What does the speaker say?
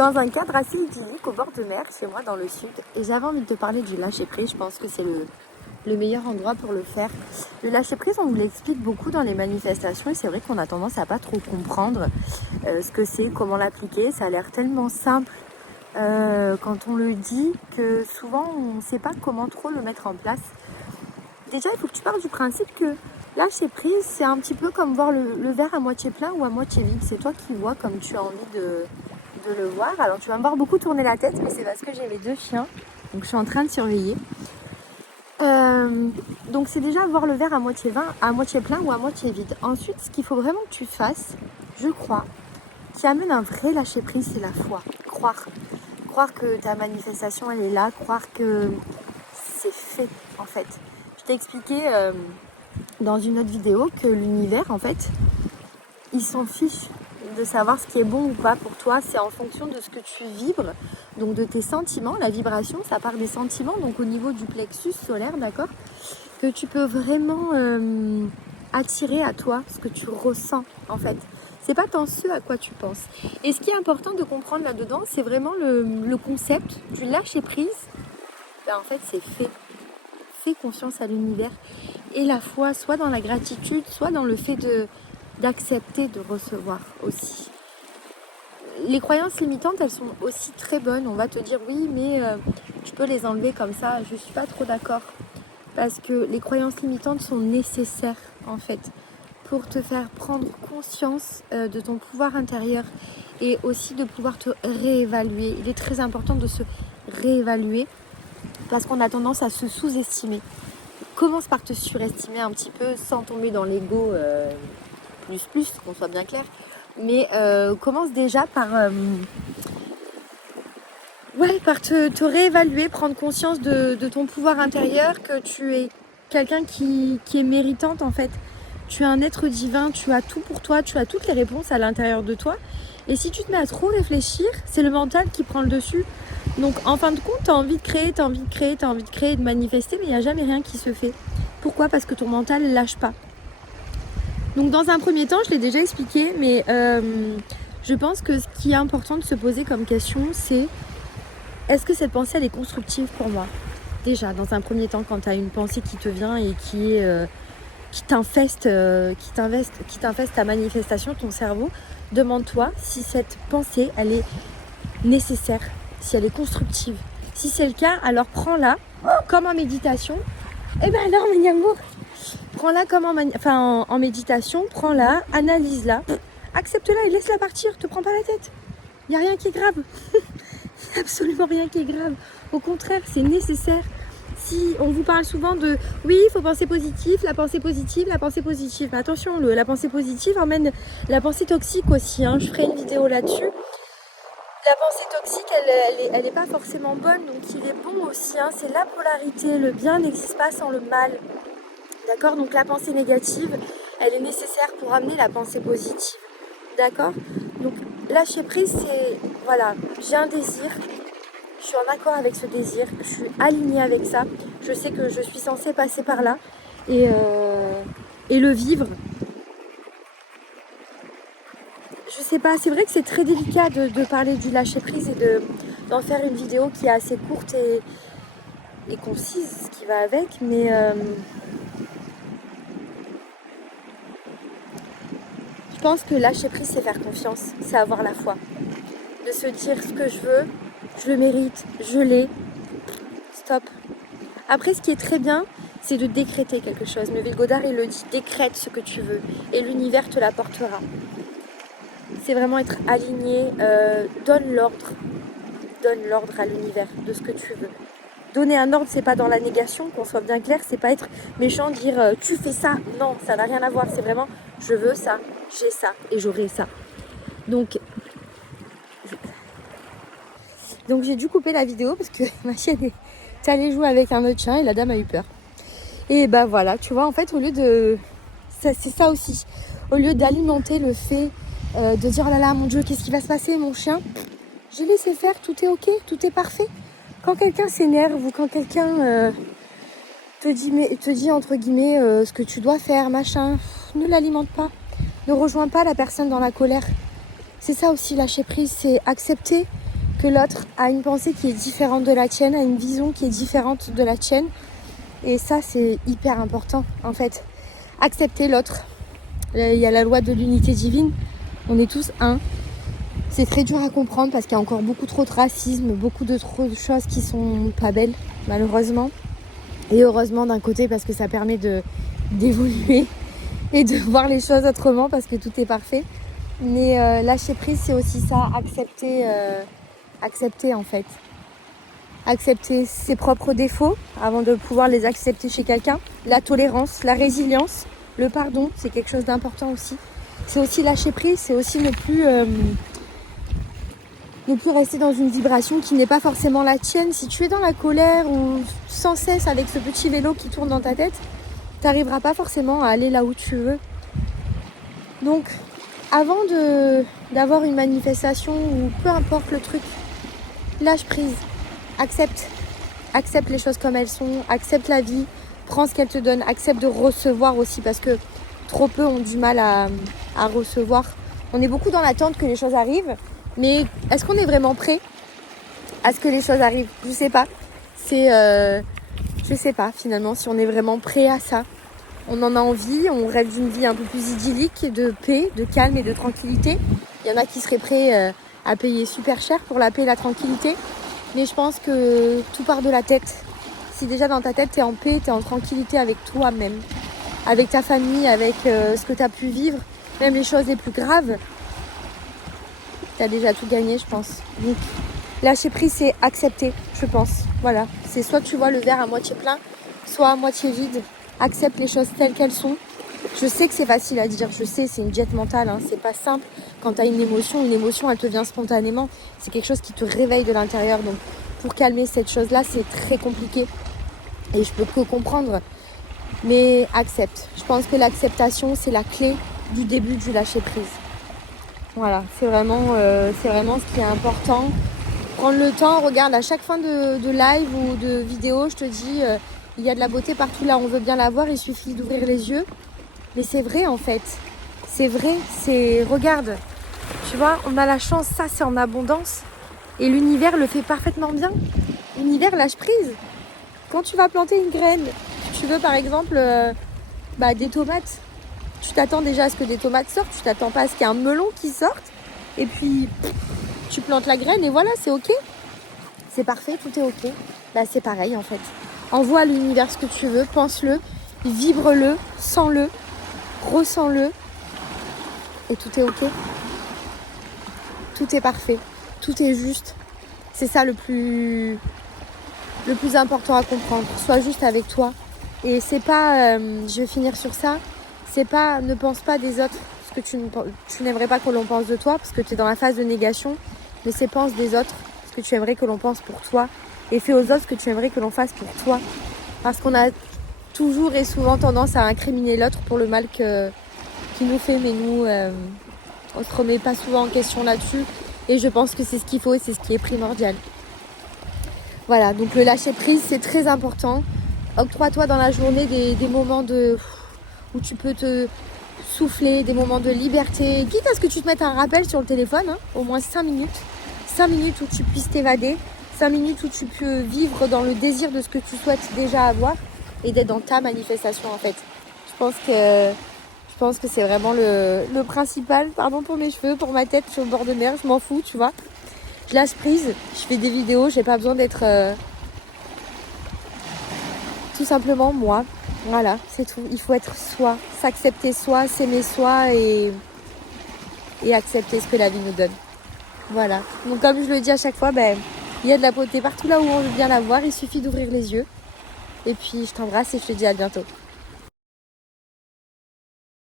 dans un cadre assez idyllique au bord de mer, chez moi dans le sud. Et j'avais envie de te parler du lâcher-prise. Je pense que c'est le meilleur endroit pour le faire. Le lâcher-prise, on vous l'explique beaucoup dans les manifestations et c'est vrai qu'on a tendance à pas trop comprendre ce que c'est, comment l'appliquer. Ça a l'air tellement simple quand on le dit que souvent on ne sait pas comment trop le mettre en place. Déjà, il faut que tu partes du principe que lâcher prise, c'est un petit peu comme voir le verre à moitié plein ou à moitié vide. C'est toi qui vois comme tu as envie de le voir. Alors tu vas me voir beaucoup tourner la tête, mais c'est parce que j'ai mes 2 chiens. Donc je suis en train de surveiller. Donc c'est déjà voir le verre à moitié plein ou à moitié vide. Ensuite, ce qu'il faut vraiment que tu fasses, je crois, qui amène un vrai lâcher prise, c'est la foi. Croire que ta manifestation elle est là, croire que c'est fait en fait. Je t'ai expliqué dans une autre vidéo que l'univers en fait, il s'en fiche de savoir ce qui est bon ou pas pour toi. C'est en fonction de ce que tu vibres, donc de tes sentiments. La vibration, ça part des sentiments, donc au niveau du plexus solaire, d'accord, que tu peux vraiment attirer à toi ce que tu ressens en fait. C'est pas tant ce à quoi tu penses. Et ce qui est important de comprendre là-dedans, c'est vraiment le concept du lâcher prise. Ben, en fait, c'est fait. Fais confiance à l'univers. Et la foi, soit dans la gratitude, soit dans le fait d'accepter de recevoir aussi. Les croyances limitantes, elles sont aussi très bonnes. On va te dire oui, mais tu peux les enlever comme ça. Je ne suis pas trop d'accord. Parce que les croyances limitantes sont nécessaires, en fait, pour te faire prendre conscience de ton pouvoir intérieur et aussi de pouvoir te réévaluer. Il est très important de se réévaluer parce qu'on a tendance à se sous-estimer. Commence par te surestimer un petit peu sans tomber dans l'ego plus, qu'on soit bien clair. Mais commence déjà par te réévaluer, prendre conscience de ton pouvoir intérieur, que tu es quelqu'un qui est méritante en fait. Tu es un être divin, tu as tout pour toi, tu as toutes les réponses à l'intérieur de toi. Et si tu te mets à trop réfléchir, c'est le mental qui prend le dessus. Donc en fin de compte, tu as envie de créer, de manifester, mais il n'y a jamais rien qui se fait. Pourquoi ? Parce que ton mental ne lâche pas. Donc dans un premier temps, je l'ai déjà expliqué, mais je pense que ce qui est important de se poser comme question, c'est est-ce que cette pensée elle est constructive pour moi ? Déjà, dans un premier temps, quand tu as une pensée qui te vient et qui t'infeste ta manifestation, ton cerveau, demande-toi si cette pensée elle est nécessaire, si elle est constructive. Si c'est le cas, alors prends-la comme en méditation. Eh ben alors, mon amour, prends-la comme en méditation, prends-la, analyse-la, accepte-la et laisse-la partir, te prends pas la tête. Il n'y a rien qui est grave. Il n'y a absolument rien qui est grave. Au contraire, c'est nécessaire. Si on vous parle souvent de oui, il faut penser positif, la pensée positive. Mais attention, la pensée positive emmène la pensée toxique aussi. Je ferai une vidéo là-dessus. La pensée toxique, elle est pas forcément bonne, donc il est bon aussi. C'est la polarité. Le bien n'existe pas sans le mal. D'accord ? Donc la pensée négative, elle est nécessaire pour amener la pensée positive. D'accord ? Donc lâcher prise, c'est voilà, j'ai un désir. Je suis en accord avec ce désir, je suis alignée avec ça, je sais que je suis censée passer par là et le vivre. Je sais pas, c'est vrai que c'est très délicat de parler du lâcher prise et d'en faire une vidéo qui est assez courte et concise, ce qui va avec, mais je pense que lâcher prise c'est faire confiance, c'est avoir la foi, de se dire ce que je veux, je le mérite, je l'ai, stop. Après, ce qui est très bien, c'est de décréter quelque chose. Neville Goddard, il le dit, décrète ce que tu veux et l'univers te l'apportera. C'est vraiment être aligné, donne l'ordre à l'univers de ce que tu veux. Donner un ordre, c'est pas dans la négation, qu'on soit bien clair, c'est pas être méchant, dire tu fais ça. Non, ça n'a rien à voir, c'est vraiment je veux ça, j'ai ça et j'aurai ça. Donc j'ai dû couper la vidéo parce que ma chienne est allée jouer avec un autre chien et la dame a eu peur. Et bah voilà, tu vois, en fait, au lieu de... c'est ça aussi. Au lieu d'alimenter le fait de dire oh là là, mon Dieu, qu'est-ce qui va se passer, mon chien ? J'ai laissé faire, tout est ok, tout est parfait. Quand quelqu'un s'énerve ou quand quelqu'un te dit entre guillemets ce que tu dois faire, machin, ne l'alimente pas. Ne rejoins pas la personne dans la colère. C'est ça aussi, lâcher prise, c'est accepter que l'autre a une pensée qui est différente de la tienne, a une vision qui est différente de la tienne. Et ça, c'est hyper important, en fait. Accepter l'autre. Il y a la loi de l'unité divine. On est tous un. C'est très dur à comprendre parce qu'il y a encore beaucoup trop de racisme, beaucoup de trop de choses qui sont pas belles, malheureusement. Et heureusement d'un côté parce que ça permet d'évoluer et de voir les choses autrement parce que tout est parfait. Mais lâcher prise, c'est aussi ça, accepter en fait. Accepter ses propres défauts avant de pouvoir les accepter chez quelqu'un. La tolérance, la résilience, le pardon, c'est quelque chose d'important aussi. C'est aussi lâcher prise, c'est aussi ne plus rester dans une vibration qui n'est pas forcément la tienne. Si tu es dans la colère ou sans cesse avec ce petit vélo qui tourne dans ta tête, tu n'arriveras pas forcément à aller là où tu veux. Donc, avant d'avoir une manifestation ou peu importe le truc, lâche prise, accepte les choses comme elles sont, accepte la vie, prends ce qu'elle te donne, accepte de recevoir aussi parce que trop peu ont du mal à recevoir. On est beaucoup dans l'attente que les choses arrivent, mais est-ce qu'on est vraiment prêt à ce que les choses arrivent? Je sais pas. Je sais pas finalement si on est vraiment prêt à ça. On en a envie, on rêve d'une vie un peu plus idyllique, de paix, de calme et de tranquillité. Il y en a qui seraient prêts à payer super cher pour la paix et la tranquillité. Mais je pense que tout part de la tête. Si déjà dans ta tête, tu es en paix, tu es en tranquillité avec toi-même, avec ta famille, avec ce que tu as pu vivre, même les choses les plus graves, tu as déjà tout gagné, je pense. Donc, lâcher prise, c'est accepter, je pense. Voilà. C'est soit tu vois le verre à moitié plein, soit à moitié vide. Accepte les choses telles qu'elles sont. Je sais que c'est facile à dire, je sais, c'est une diète mentale, hein, c'est pas simple. Quand tu as une émotion, elle te vient spontanément. C'est quelque chose qui te réveille de l'intérieur. Donc, pour calmer cette chose-là, c'est très compliqué. Et je peux que comprendre. Mais accepte. Je pense que l'acceptation, c'est la clé du début du lâcher-prise. Voilà, c'est vraiment ce qui est important. Prendre le temps, regarde, à chaque fin de live ou de vidéo, je te dis, il y a de la beauté partout là, on veut bien la voir, il suffit d'ouvrir les yeux. Mais c'est vrai en fait. C'est vrai, regarde, tu vois, on a la chance, ça c'est en abondance. Et l'univers le fait parfaitement bien. L'univers lâche prise. Quand tu vas planter une graine, tu veux par exemple des tomates, tu t'attends déjà à ce que des tomates sortent, tu t'attends pas à ce qu'il y ait un melon qui sorte. Et puis, tu plantes la graine et voilà, c'est ok. C'est parfait, tout est ok. C'est pareil en fait. Envoie à l'univers ce que tu veux, pense-le, vibre-le, sens-le, ressens-le. Et tout est ok. Tout est parfait. Tout est juste. C'est ça le plus important à comprendre. Sois juste avec toi. Et c'est pas, je vais finir sur ça, c'est pas, ne pense pas des autres ce que tu n'aimerais pas que l'on pense de toi parce que tu es dans la phase de négation. Mais c'est pense des autres ce que tu aimerais que l'on pense pour toi. Et fais aux autres ce que tu aimerais que l'on fasse pour toi. Parce qu'on a toujours et souvent tendance à incriminer l'autre pour le mal qu'il nous fait. Mais nous, on se remet pas souvent en question là-dessus. Et je pense que c'est ce qu'il faut et c'est ce qui est primordial. Voilà, donc le lâcher prise, c'est très important. Octroie-toi dans la journée des moments où tu peux te souffler, des moments de liberté. Quitte à ce que tu te mettes un rappel sur le téléphone, hein, au moins 5 minutes. 5 minutes où tu puisses t'évader. 5 minutes où tu peux vivre dans le désir de ce que tu souhaites déjà avoir et d'être dans ta manifestation en fait. Je pense que c'est vraiment le principal. Pardon pour mes cheveux, pour ma tête, je suis au bord de mer, je m'en fous, tu vois. Je lâche prise, je fais des vidéos, j'ai pas besoin d'être tout simplement moi. Voilà, c'est tout. Il faut être soi, s'accepter soi, s'aimer soi et accepter ce que la vie nous donne. Voilà. Donc comme je le dis à chaque fois, il y a de la beauté partout là où on veut bien la voir. Il suffit d'ouvrir les yeux. Et puis je t'embrasse et je te dis à bientôt.